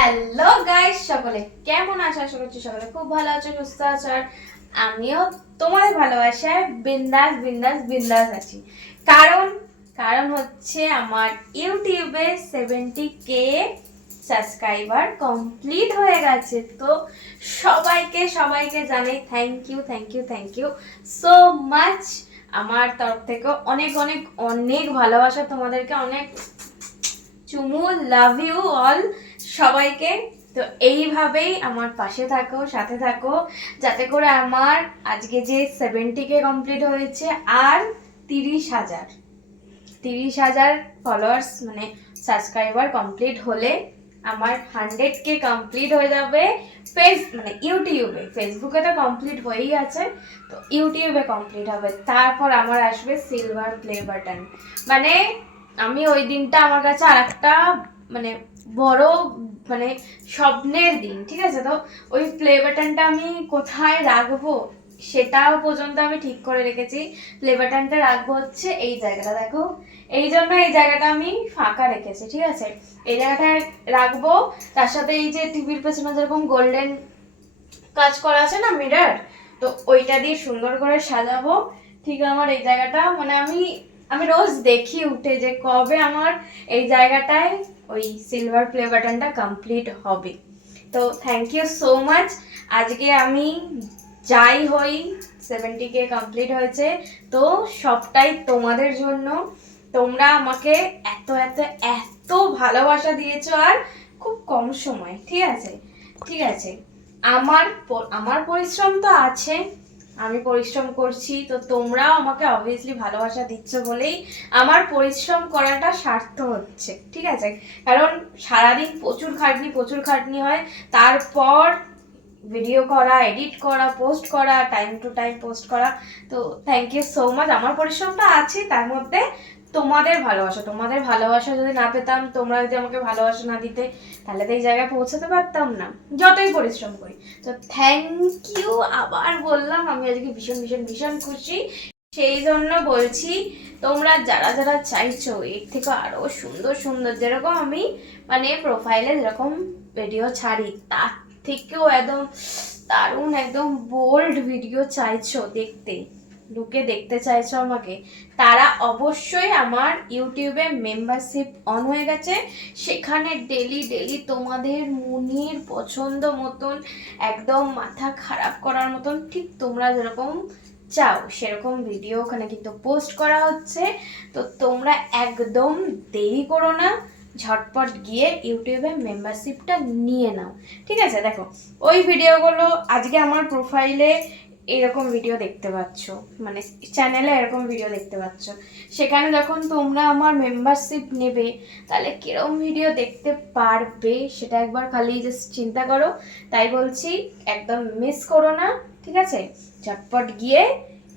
Hello guys, সকলে কেমন আছো? আশা করছি সকলে খুব ভালো আছো, সুস্থ আছো। আর আমিও তোমাদের ভালোবাসায় বিন্দাস বিন্দাস বিন্দাস আছি। কারণ কারণ হচ্ছে আমার ইউটিউবে 70K সাবস্ক্রাইবার কমপ্লিট হয়ে গেছে। তো সবাইকে সবাইকে জানাই thank you thank you thank you so much. আমার তরফ থেকে অনেক অনেক অনেক ভালোবাসা তোমাদেরকে, অনেক চুমু, লাভ ইউ অল সবাইকে। তো এইভাবেই আমার পাশে থাকো, সাথে থাকো, যাতে করে আমার আজকে যে 70K কমপ্লিট হয়েছে আর 30,000 ফলোয়ার্স মানে সাবস্ক্রাইবার কমপ্লিট হলে আমার 100K কমপ্লিট হয়ে যাবে। মানে ইউটিউবে, ফেসবুকে তো কমপ্লিট হয়েই আছে, তো ইউটিউবে কমপ্লিট হবে। তারপর আমার আসবে সিলভার প্লে বাটন। মানে আমি ওই দিনটা আমার কাছে আর একটা মানে বড় মানে স্বপ্নের দিন, ঠিক আছে? তো ওই প্লে বাটনটা আমি কোথায় রাখবো সেটাও পর্যন্ত আমি ঠিক করে রেখেছি। প্লে বাটনটা রাখবো হচ্ছে এই জায়গাটা, দেখো, এই জন্য এই জায়গাটা আমি ফাঁকা রেখেছি, ঠিক আছে? এই জায়গাটায় রাখবো। তার সাথে এই যে টিভির পেছনে যেরকম গোল্ডেন কাজ করা আছে না, মিরর, তো ওইটা দিয়ে সুন্দর করে সাজাবো। ঠিক আমার এই জায়গাটা মানে আমি রোজ দেখি উঠে যে কবে আমার এই জায়গাটায় ওই সিলভার প্লে বাটনটা কমপ্লিট হবে। তো থ্যাংক ইউ সো মাচ। আজকে আমি যাই হই 70K কমপ্লিট হয়েছে, তো সবটাই তোমাদের জন্য। তোমরা আমাকে এত এত এত ভালোবাসা দিয়েছো, আর খুব কম সময়, ঠিক আছে? ঠিক আছে, আমার পরিশ্রম তো আছে, আমি পরিশ্রম করছি, তো তোমরাও আমাকে অবভিয়াসলি ভালোবাসা দিচ্ছ বলেই আমার পরিশ্রম করাটা সার্থক হচ্ছে, ঠিক আছে? কারণ সারাদিন প্রচুর খাটনি হয়, তারপর ভিডিও করা, এডিট করা, পোস্ট করা, টাইম টু টাইম পোস্ট করা। তো থ্যাংক ইউ সো মাচ। আমার পরিশ্রমটা আছে, তার মধ্যে তোমাদের ভালোবাসা যদি না পেতাম, তোমরা যদি আমাকে ভালোবাসা না দিতে, তাহলে তো এই জায়গায় পৌঁছাতে পারতাম না, যতই পরিশ্রম করি। তো থ্যাংক ইউ আবার বললাম। আমি আজকে ভীষণ ভীষণ ভীষণ খুশি, সেই জন্য বলছি তোমরা যারা যারা চাইছো এর থেকে আরো সুন্দর সুন্দর, যেরকম আমি মানে প্রোফাইলে যেরকম ভিডিও ছাড়ি তার থেকেও একদম দারুণ, একদম বোল্ড ভিডিও চাইছো দেখতে, ঢুকে দেখতে চাইছো আমাকে, তারা অবশ্যই আমার ইউটিউবে মেম্বারশিপ অন হয়ে গেছে। সেখানে ডেলি ডেলি তোমাদের মনের পছন্দ মতন, একদম মাথা খারাপ করার মতন, ঠিক তোমরা যেরকম চাও সেরকম ভিডিও ওখানে কিন্তু পোস্ট করা হচ্ছে। তো তোমরা একদম দেরি করো না, ঝটপট গিয়ে ইউটিউবে মেম্বারশিপটা নিয়ে নাও, ঠিক আছে? দেখো, ওই ভিডিওগুলো আজকে আমার প্রোফাইলে এরকম ভিডিও দেখতে পাচ্ছ, মানে চ্যানেলে এরকম ভিডিও দেখতে পাচ্ছ। সেখানে যখন তোমরা আমার মেম্বারশিপ নেবে, তাহলে কিরকম ভিডিও দেখতে পারবে সেটা একবার খালি জাস্ট চিন্তা করো। তাই বলছি একদম মিস করো না, ঠিক আছে? ঝটপট গিয়ে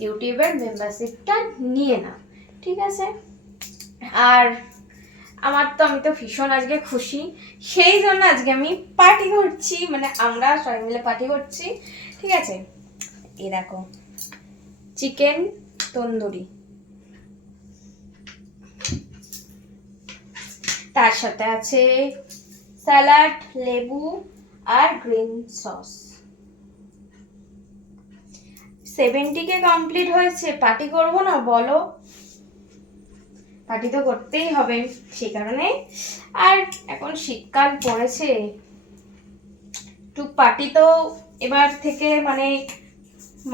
ইউটিউবের মেম্বারশিপটা নিয়ে নাও, ঠিক আছে? আর আমি তো ভীষণ আজকে খুশি, সেই জন্য আজকে আমি পার্টি করছি, মানে আমরা সবাই মিলে পার্টি করছি, ঠিক আছে? এই দেখো, চিকেন তন্দুরি, তার সাথে আছে স্যালাড, লেবু আর গ্রিন সস। 70K কমপ্লিট হয়েছে, পার্টি করবো না বলো? পার্টি তো করতেই হবে, সে কারণে। আর এখন শীতকাল পড়েছে, একটু পার্টি তো এবার থেকে মানে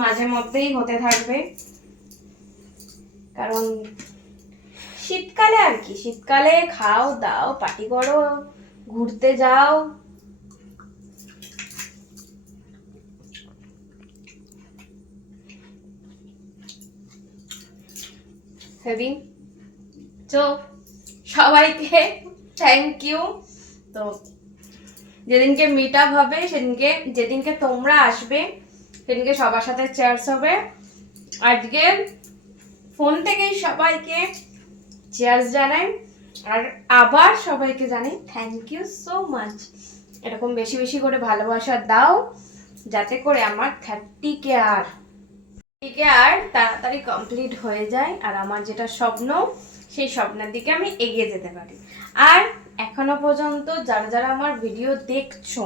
মাঝে মধ্যেই হতে থাকবে, কারণ শীতকালে আর কি, শীতকালে খাও দাও, পার্টি করো, ঘুরতে যাও। হেভি। তো সবাইকে থ্যাংক ইউ। তো যেদিনকে মিট আপ হবে, যেদিনকে তোমরা আসবে, সেদিনকে সবার সাথে চেয়ার্স হবে। আজকে ফোন থেকেই সবাইকে চেয়ার্স জানাই, আর আবার সবাইকে জানাই থ্যাংক ইউ সো মাচ। এরকম বেশি বেশি করে ভালোবাসা দাও, যাতে করে আমার 30K আর তাড়াতাড়ি কমপ্লিট হয়ে যায়, আর আমার যেটা স্বপ্ন সেই স্বপ্নের দিকে আমি এগিয়ে যেতে পারি। আর এখনো পর্যন্ত যারা যারা আমার ভিডিও দেখছো,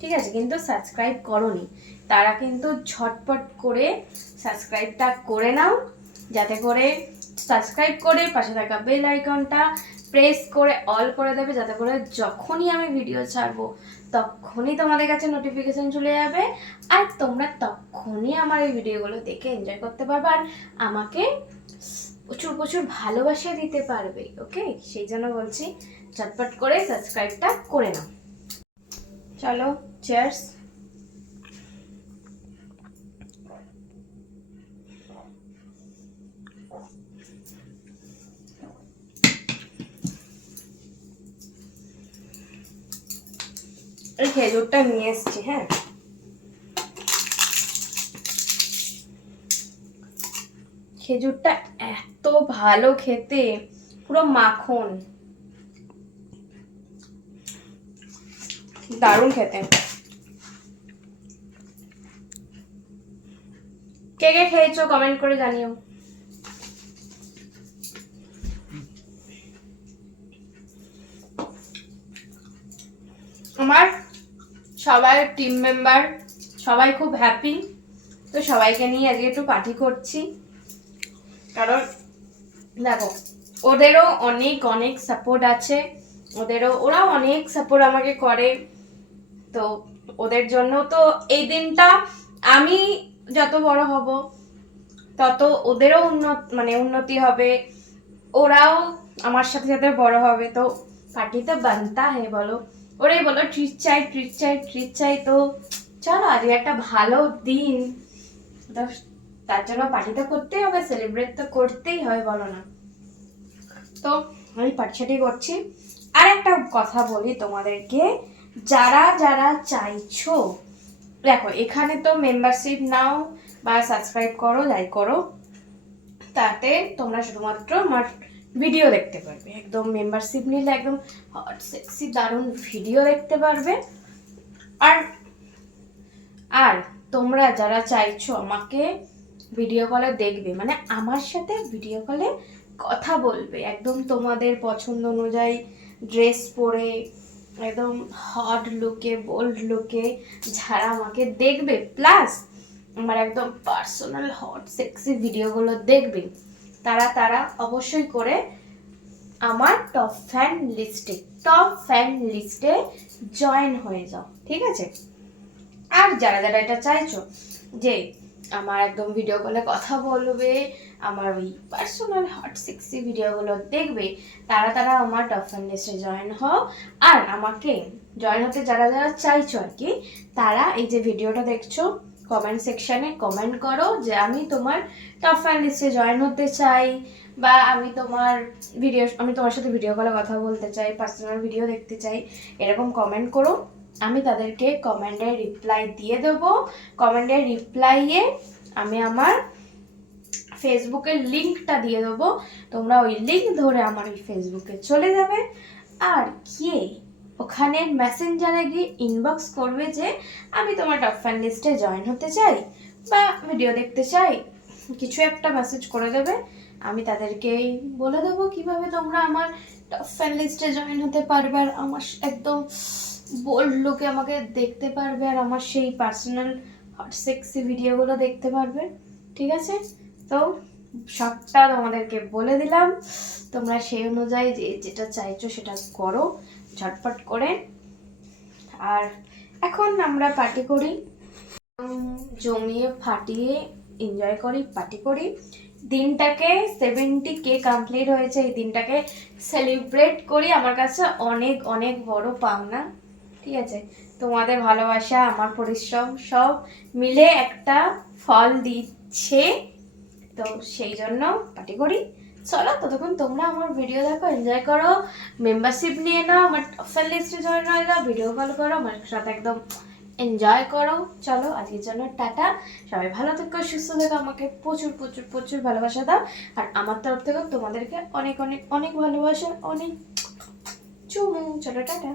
ঠিক আছে, কিন্তু সাবস্ক্রাইব করোনি, তারা কিন্তু ঝটপট করে সাবস্ক্রাইবটা করে নাও, যাতে করে সাবস্ক্রাইব করে পাশে থাকা বেল আইকনটা প্রেস করে অল করে দেবে, যাতে করে যখনই আমি ভিডিও ছাড়বো তখনই তোমাদের কাছে নোটিফিকেশন চলে যাবে, আর তোমরা তখনই আমার এই ভিডিওগুলো দেখে এনজয় করতে পারবে আর আমাকে প্রচুর প্রচুর ভালোবাসা দিতে পারবে। ওকে, সেই জন্য বলছি ঝটপট করে সাবস্ক্রাইবটা করে নাও। চলো, চিয়ার্স। এই খেজুরটা নিয়ে এসছি, হ্যাঁ, খেজুরটা এত ভালো খেতে, পুরো মাখন, দারুণ খেতে। কে কে খেয়েছো কমেন্ট করে জানিও। আমার সবাই টিম মেম্বার সবাই খুব হ্যাপি, তো সবাইকে নিয়ে আজকে একটু পার্টি করছি, কারণ দেখো ওদেরও অনেক অনেক সাপোর্ট আছে, ওরাও অনেক সাপোর্ট আমাকে করে, তো ওদের জন্য তো এই দিনটা, আমি যত বড় হব তত ওদেরও উন্নতি হবে, ওরাও আমার সাথে সাথে বড় হবে, তো পার্টিতে বানতা হে বলো, ওরাই বলো ট্রিট চাই ট্রিট চাই ট্রিট চাই, তো চলো আজকে একটা ভালো দিন, তো তার জন্য পার্টিটা করতেই হবে, সেলিব্রেট তো করতেই হয়, বলো না? তো আমি পার্টি করছি। আর একটা কথা বলি তোমাদেরকে, যারা যারা চাইছো, দেখো এখানে তো মেম্বারশিপ নাও বা সাবস্ক্রাইব করো, লাইক করো, তাতে তোমরা শুধুমাত্র আমার ভিডিও দেখতে পারবে, একদম মেম্বারশিপ নিলে একদম হট সেক্সি দারুণ ভিডিও দেখতে পারবে। আর আর তোমরা যারা চাইছো আমাকে ভিডিও কলে দেখবে, মানে আমার সাথে ভিডিও কলে কথা বলবে, একদম তোমাদের পছন্দ অনুযায়ী ড্রেস পরে একদম হট লুকে বোল্ড লুকে যারা আমাকে দেখবে, প্লাস আমার একদম পার্সোনাল হট সেক্সি ভিডিওগুলো দেখবে, তারা অবশ্যই করে আমার টপ ফ্যান লিস্টে জয়েন হয়ে যাও, ঠিক আছে? আর যারা যারা এটা চাইছো যে আমার একদম ভিডিও কলে কথা বলবে, আমার ওই পার্সোনাল হট সেক্সি ভিডিওগুলো দেখবে, তারা আমার টপ ফ্যান লিস্টে জয়েন হও। আর আমাকে জয়েন হতে যারা যারা চাইছো আর কি, তারা এই যে ভিডিওটা দেখছো কমেন্ট সেকশনে কমেন্ট করো যে আমি তোমার টপ ফ্যান লিস্টে জয়েন হতে চাই, বা আমি তোমার সাথে ভিডিও কলে কথা বলতে চাই, পার্সোনাল ভিডিও দেখতে চাই, এরকম কমেন্ট করো। আমি তাদেরকে কমেন্টে রিপ্লাই দিয়ে দেবো, কমেন্টের রিপ্লাইয়ে আমি আমার ফেসবুকের লিঙ্কটা দিয়ে দেবো, তোমরা ওই লিঙ্ক ধরে আমার ওই ফেসবুকে চলে যাবে, আর গিয়ে ওখানে মেসেঞ্জারে গিয়ে ইনবক্স করবে যে আমি তোমার টপ ফ্যান লিস্টে জয়েন হতে চাই বা ভিডিও দেখতে চাই, কিছু একটা মেসেজ করে দেবে, আমি তাদেরকেই বলে দেবো কিভাবে তোমরা আমার টপ ফ্যান লিস্টে জয়েন হতে পারবে, আর আমার একদম বোল্ড লুকে আমাকে দেখতে পারবে, আর আমার সেই পার্সোনাল হট সেক্সি ভিডিওগুলো দেখতে পারবে, ঠিক আছে? তো সবটা তোমাদেরকে বলে দিলাম, তোমরা সেই অনুযায়ী যেটা চাইছো সেটা করো ঝটপট করে। আর এখন আমরা পার্টি করি, জমিয়ে ফাটিয়ে এনজয় করি, পার্টি করি, দিনটাকে 70K কমপ্লিট হয়েছে, এই দিনটাকে সেলিব্রেট করি, আমার কাছে অনেক অনেক বড় পাওনা, ঠিক আছে? তোমাদের ভালোবাসা আমার পরিশ্রম সব মিলে একটা ফল দিচ্ছে, তো সেই জন্য পার্টি করি। চলো ততক্ষণ তোমরা আমার ভিডিও দেখো, এনজয় করো, মেম্বারশিপ নিয়ে নাও, আমার ফ্যান লিস্টে জয়েন হয়ে যাও, ভিডিও কল করো, আমার সাথে একদম এনজয় করো। চলো আজকের জন্য টাটা, সবাই ভালো থেকো, সুস্থ থেকো, আমাকে প্রচুর প্রচুর প্রচুর ভালোবাসা দাও, আর আমার তরফ থেকেও তোমাদেরকে অনেক অনেক অনেক ভালোবাসা, অনেক চুমু। চলো টাটা।